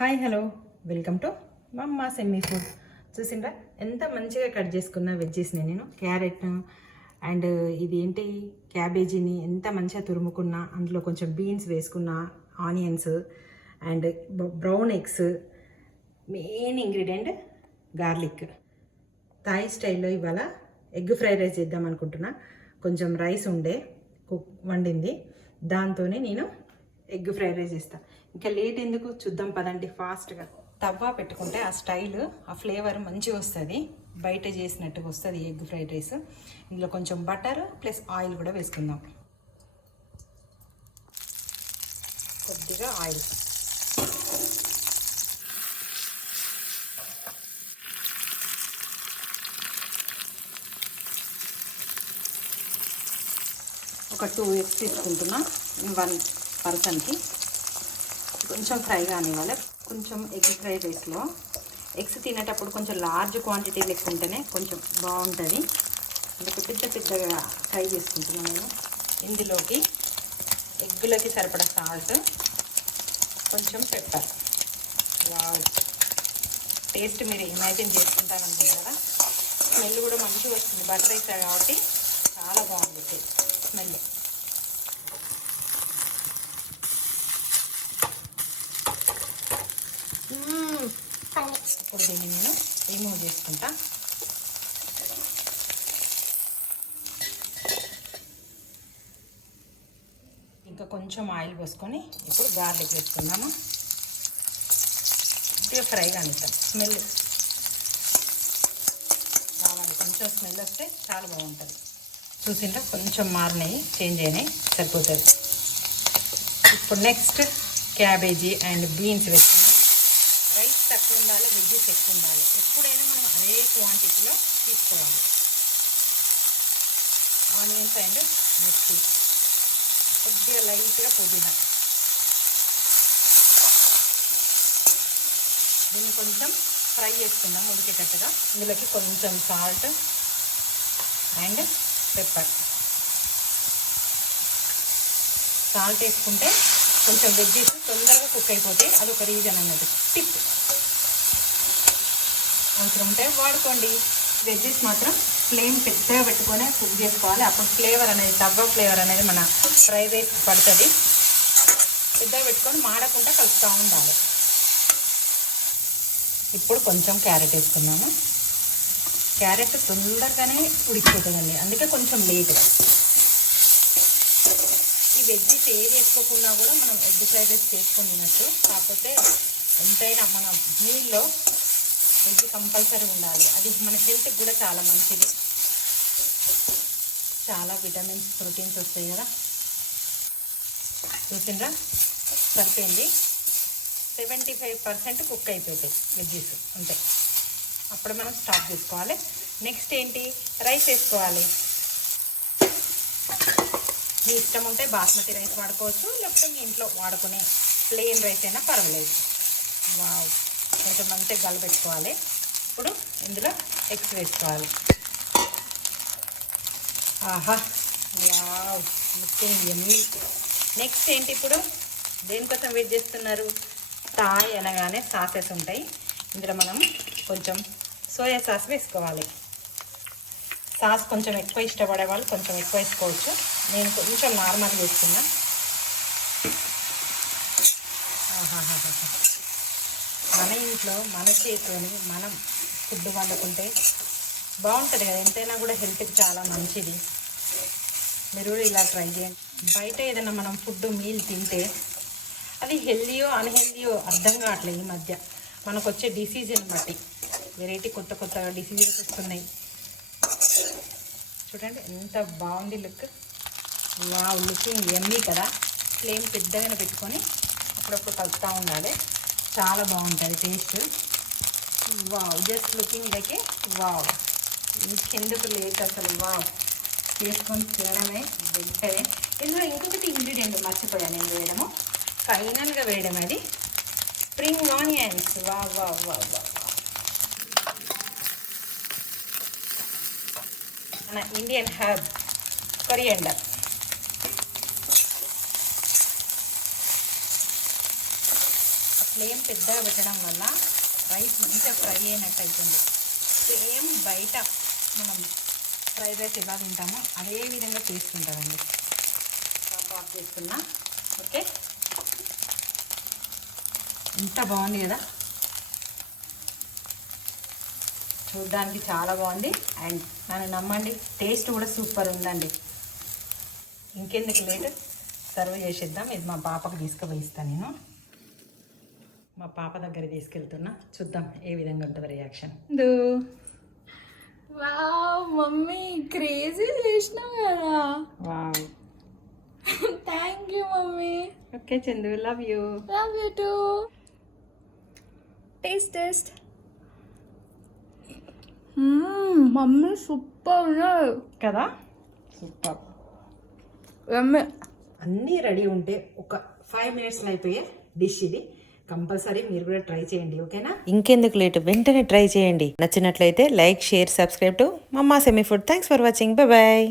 Hi hello welcome to మమ్మా సెమీ food. చూసిండ్రా ఎంత మంచిగా కట్ చేసుకున్న వెజ్జెస్ని నేను క్యారెట్ అండ్ ఇది ఏంటి క్యాబేజీని ఎంత మంచిగా తురుముకున్నా, అందులో కొంచెం బీన్స్ వేసుకున్న, onions and brown eggs, main ingredient garlic. Thai స్టైల్లో ఇవాళ ఎగ్ ఫ్రైడ్ రైస్ చేద్దాం అనుకుంటున్నా. కొంచెం రైస్ ఉండే వండింది, దాంతోనే నేను ఎగ్ ఫ్రైడ్ రైస్ చేస్తాను. ఇంకా లేట్ ఎందుకు చూద్దాం పదండి ఫాస్ట్గా. తవ్వ పెట్టుకుంటే ఆ స్టైల్, ఆ ఫ్లేవర్ మంచిగా వస్తుంది, బయట చేసినట్టుగా వస్తుంది ఎగ్ ఫ్రైడ్ రైస్. ఇందులో కొంచెం బటర్ ప్లస్ ఆయిల్ కూడా వేసుకుందాం. కొద్దిగా ఆయిల్, ఒక 2 ఎగ్స్ తీసుకుంటున్నా 1 పర్సన్కి. కొంచెం ఫ్రై కానివ్వాలి. కొంచెం ఎగ్ ఫ్రైడ్ రైస్లో ఎగ్స్ తినేటప్పుడు కొంచెం లార్జ్ క్వాంటిటీ లెక్క ఉంటేనే కొంచెం బాగుంటుంది. అందుకే పెద్దగా ఫ్రై చేసుకుంటున్నాను నేను. ఇందులోకి ఎగ్గులోకి సరిపడా సాల్ట్, కొంచెం పెప్పర్. టేస్ట్ మీరు ఇమాజిన్ చేసుకుంటారనుకుంటారు కదా. స్మెల్ కూడా మంచిగా వస్తుంది, బటర్ రైస్ కాబట్టి చాలా బాగుంటుంది స్మెల్. ఇప్పుడు దీన్ని నేను రిమూవ్ చేసుకుంటా. ఇంకా కొంచెం ఆయిల్ పోసుకొని ఇప్పుడు గార్లిక్ వేసుకుందాము. ఇక ఫ్రై కానిద్దాం. స్మెల్ రావాలి, కొంచెం స్మెల్ వస్తే చాలా బాగుంటుంది. చూసింటే కొంచెం మారినాయి, చేంజ్ అయినాయి, సరిపోతుంది. ఇప్పుడు నెక్స్ట్ క్యాబేజీ అండ్ బీన్స్ వేసుకున్నాం. రైస్ తక్కువ ఉండాలి, వెజ్జెస్ ఎక్కువ ఉండాలి. ఎప్పుడైనా మనం అదే క్వాంటిటీలో తీసుకోవాలి. ఆనియన్స్ అండ్ మిర్చి, కొద్దిగా లైట్గా పుదీనా. దీన్ని కొంచెం ఫ్రై చేసుకుందాం ఉడికేటట్టుగా. ఇందులోకి కొంచెం సాల్ట్ అండ్ పెప్పర్. సాల్ట్ వేసుకుంటే కొంచెం వెజ్జెస్ తొందరగా కుక్ అయిపోతాయి. అదొక రీజన్ అన్నది, టిప్. అవసరం ఉంటే వాడుకోండి. వెజ్జెస్ మాత్రం ఫ్లేమ్ పెద్దగా పెట్టుకొని కుక్ చేసుకోవాలి. అప్పుడు ఫ్లేవర్ అనేది, తవ్వ ఫ్లేవర్ అనేది మన ఫ్రై రైస్ పడుతుంది. పెద్దగా పెట్టుకొని మాడకుండా కలుపుతూ ఉండాలి. ఇప్పుడు కొంచెం క్యారెట్ వేసుకున్నాము. క్యారెట్ తొందరగానే ఉడికిపోతుందండి, అందుకే కొంచెం లేట్గా. ఈ వెజ్జెస్ ఏది వేసుకోకుండా కూడా మనం ఎగ్ ఫ్రైడ్ రైస్ చేసుకొని తినచ్చు. కాకపోతే ఎంతైనా మన మీల్లో వెజ్ కంపల్సరీ ఉండాలి. అది మన హెల్త్కి కూడా చాలా మంచిది. చాలా విటమిన్స్, ప్రోటీన్స్ వస్తాయి కదా. చూసిండ్రా, సరిపోయింది. 75% కుక్ అయిపోతాయి వెజ్జెస్, అంతే. అప్పుడు మనం స్టాప్ చేసుకోవాలి. నెక్స్ట్ ఏంటి, రైస్ వేసుకోవాలి. మీ ఇష్టం ఉంటే బాస్మతి రైస్ వాడుకోవచ్చు, లేకపోతే మీ ఇంట్లో వాడుకునే ప్లెయిన్ రైస్ అయినా పర్వాలేదు. వావ్, కొంచెం మంచిగా గలపెట్టుకోవాలి. ఇప్పుడు ఇందులో ఎగ్స్ వేసుకోవాలి. ఆహా, వావ్, లుకింగ్ యమ్మీ. నెక్స్ట్ ఏంటి, ఇప్పుడు దేనికోసం వెయిట్ చేస్తున్నారు? థాయ్ అనగానే సాసెస్ ఉంటాయి. ఇందులో మనం కొంచెం సోయా సాస్ వేసుకోవాలి. సాస్ కొంచెం ఎక్కువ ఇష్టపడే వాళ్ళు కొంచెం ఎక్కువ వేసుకోవచ్చు. నేను కొంచెం నార్మల్గా వేసుకున్నా. మన ఇంట్లో మన చేతితోని మనం ఫుడ్ వండుకుంటే బాగుంటుంది కదా. ఎంతైనా కూడా హెల్త్కి చాలా మంచిది. మీరు కూడా ఇలా ట్రై చేయండి. బయట ఏదైనా మనం ఫుడ్ మీల్ తింటే అది హెల్దీయో అన్హెల్దీయో అర్థం కావట్లేదు. ఈ మధ్య మనకు వచ్చే డిసీజుని బట్టి వెరైటీ కొత్తగా డిసీజెస్ వస్తున్నాయి. చూడండి ఎంత బాగుంది లుక్. వావ్, లుకింగ్ యమ్మీ కదా. ఫ్లేమ్ పెద్దగానే పెట్టుకొని అప్పుడప్పుడు కలుపుతూ ఉండాలి. చాలా బాగుంటుంది taste. Wow, just looking like ఏ వావ్. ఇంకెందుకు లేట్ అసలు. వావ్, చేసుకొని తినడమే వెంటనే. ఇందులో ఇంకొకటి ఇంగ్రీడియంట్ మర్చిపోయాను నేను వేయడము, ఫైనల్గా వేయడం, అది spring onions. Wow wow wow wow. మన ఇండియన్ హర్బ్ కొరియండర్. ఫ్లేమ్ పెద్దగా పెట్టడం వల్ల రైస్ మంచిగా ఫ్రై అయినట్టు అవుతుంది. సేమ్ బయట మనం ఫ్రైడ్ రైస్ ఎలా తింటామో అదే విధంగా టేస్ట్ ఉంటుందండి. ఆఫ్ చేసుకున్నా. ఓకే, ఎంత బాగుంది కదా, చూడ్డానికి చాలా బాగుంది. అండ్ నన్ను నమ్మండి, టేస్ట్ కూడా సూపర్ ఉందండి. ఇంకెందుకు లేట్, సర్వ్ చేసేద్దాం. ఇది మా పాపకు తీసుకుపోయిస్తాను. నేను మా పాప దగ్గర తీసుకెళ్తున్నా, చూద్దాం ఏ విధంగా ఉంటుంది రియాక్షన్. వావ్ మమ్మీ, క్రేజీ చేసినావు కదా. Wow, thank you mummy. Okay Chandu, love you. Love you two. Taste. Mummy super ఉన్నాయి కదా, సూపర్. మమ్మీ అన్నీ రెడీ ఉంటే ఒక 5 minutesలో అయిపోయే డిష్ ఇది. కంపల్సరీ మీరు కూడా ట్రై చేయండి, ఓకేనా? ఇంకెందుకు లేట్, వెంటనే ట్రై చేయండి. నచ్చినట్లయితే లైక్, షేర్, సబ్స్క్రైబ్ టు మమ్మా సెమీ food. Thanks for watching. Bye.